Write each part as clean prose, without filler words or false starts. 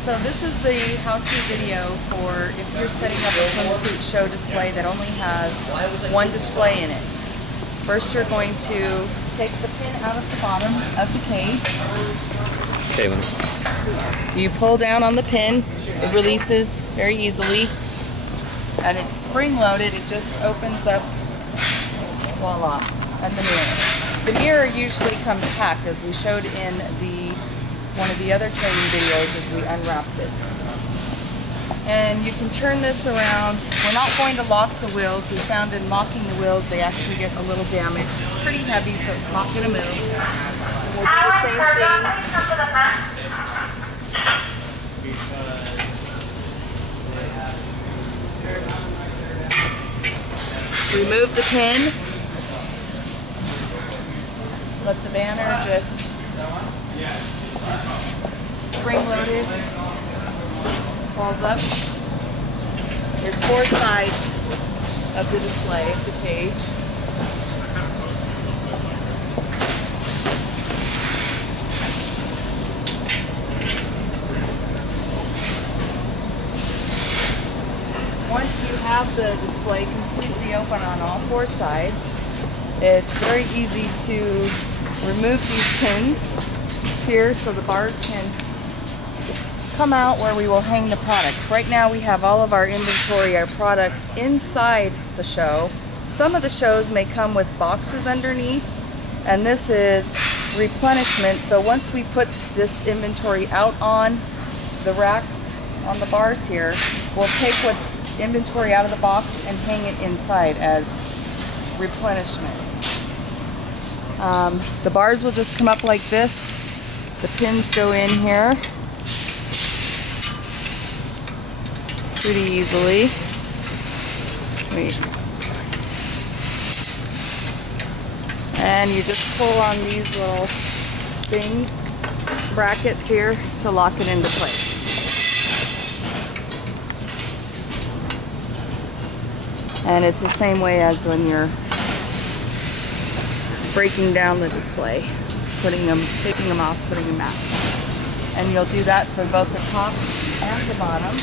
So this is the how-to video for if you're setting up a swimsuit show display that only has one display in it. First you're going to take the pin out of the bottom of the cage. Okay. You pull down on the pin, it releases very easily, and it's spring-loaded. It just opens up, voila, and the mirror. The mirror usually comes packed, as we showed in one of the other training videos as we unwrapped it. And you can turn this around. We're not going to lock the wheels. We found in locking the wheels they actually get a little damaged. It's pretty heavy, so it's not going to move. And we'll do the same thing. Remove the pin. Let the banner just spring-loaded, falls up. There's 4 sides of the display, the cage. Once you have the display completely open on all 4 sides, it's very easy to remove these pins here so the bars can come out where we will hang the product. Right now we have all of our inventory, our product inside the show. Some of the shows may come with boxes underneath, and this is replenishment. So once we put this inventory out on the racks on the bars here, we'll take what's inventory out of the box and hang it inside as replenishment. The bars will just come up like this. The pins go in here pretty easily. And you just pull on these little things, brackets here, to lock it into place. And it's the same way as when you're breaking down the display, taking them off, putting them out. And you'll do that for both the top and the bottom.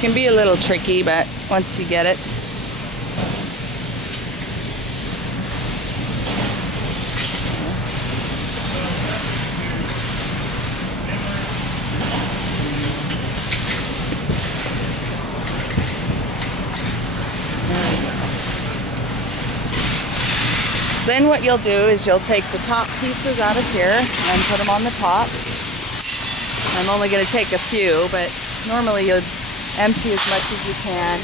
Can be a little tricky, but once you get it. Then what you'll do is you'll take the top pieces out of here and put them on the tops. I'm only going to take a few, but normally you'll empty as much as you can,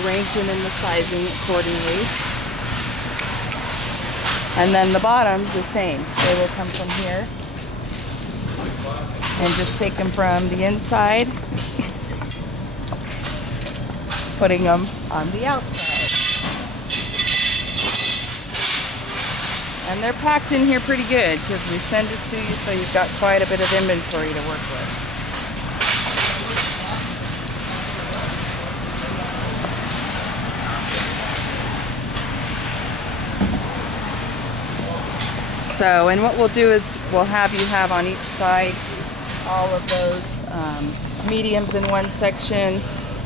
arrange them in the sizing accordingly. And then the bottom's the same. They will come from here. And just take them from the inside, putting them on the outside. And they're packed in here pretty good because we send it to you, so you've got quite a bit of inventory to work with. So, and what we'll do is we'll have you have on each side all of those mediums in one section,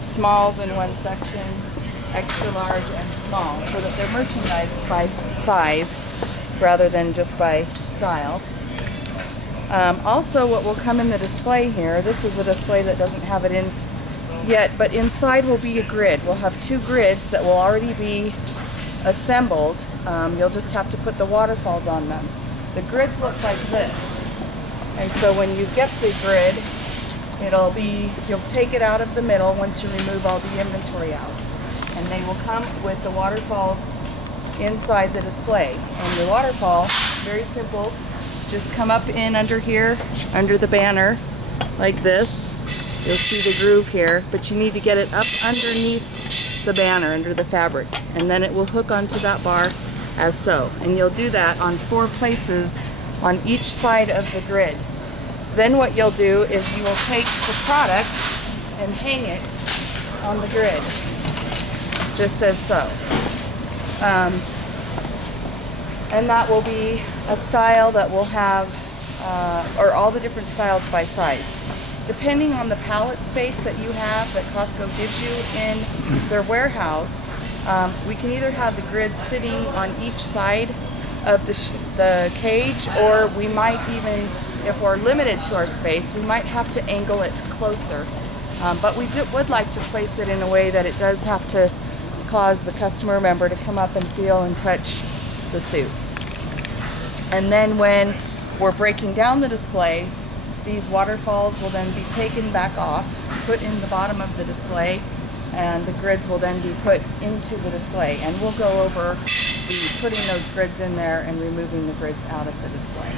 smalls in one section, extra large and small, so that they're merchandised by size rather than just by style. Also, what will come in the display here, this is a display that doesn't have it in yet, but inside will be a grid. We'll have 2 grids that will already be assembled. You'll just have to put the waterfalls on them. The grids look like this, and so when you get to grid, you'll take it out of the middle once you remove all the inventory out. and they will come with the waterfalls inside the display. And your waterfall, very simple, just come up in under here, under the banner, like this. You'll see the groove here, but you need to get it up underneath the banner, under the fabric, and then it will hook onto that bar as so. And you'll do that on 4 places on each side of the grid. Then what you'll do is you will take the product and hang it on the grid, just as so. And that will be a style that will have, or all the different styles by size. Depending on the pallet space that you have, that Costco gives you in their warehouse, we can either have the grid sitting on each side of the cage, or we might even, if we're limited to our space, we might have to angle it closer. But we would like to place it in a way that it does have to cause the customer member to come up and feel and touch the suits. And then when we're breaking down the display, these waterfalls will then be taken back off, put in the bottom of the display, and the grids will then be put into the display. And we'll go over putting those grids in there and removing the grids out of the display.